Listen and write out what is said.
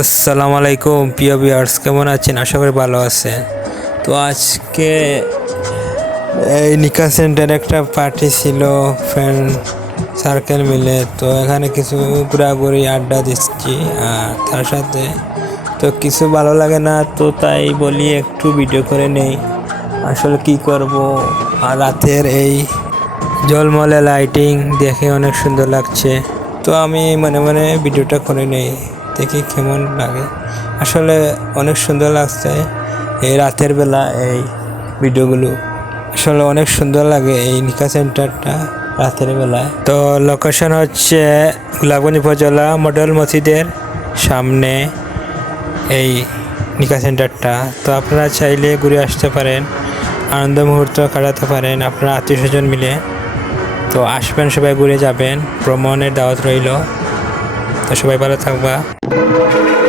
আসসালামু আলাইকুম প্রিয় ভিউয়ার্স কেমন আছেন? আশা করি ভালো আছেন। তো আজকে এই নিকা সেন্টারে একটা পার্টি ছিল ফ্রেন্ড সার্কেল মিলে। তো এখানে কিছু ঘোরাঘুরি, আড্ডা দিচ্ছি, আর তার সাথে তো কিছু ভালো লাগে না, তো তাই বলি একটু ভিডিও করে নেই। আসলে কি করব? আর রাতের এই জলমলে লাইটিং দেখে অনেক সুন্দর লাগছে। তো আমি মনে মনে ভিডিওটা করে নেই। দেখি কেমন লাগে। আসলে অনেক সুন্দর লাগছে এই রাতের বেলা এই ভিডিওগুলো। আসলে অনেক সুন্দর লাগে এই নিকা সেন্টারটা রাতের বেলায় তো লোকেশন হচ্ছে গোলাপগঞ্জ উপজেলা মডেল মসজিদের সামনে এই নিকা সেন্টারটা। তো আপনারা চাইলে ঘুরে আসতে পারেন, আনন্দ মুহূর্ত কাটাতে পারেন আপনারা আত্মীয় স্বজন মিলে। তো আসবেন, সবাই ঘুরে যাবেন, ভ্রমণের দাওয়াত রইল। তো সবাই ভালো থাকবা। Thank you.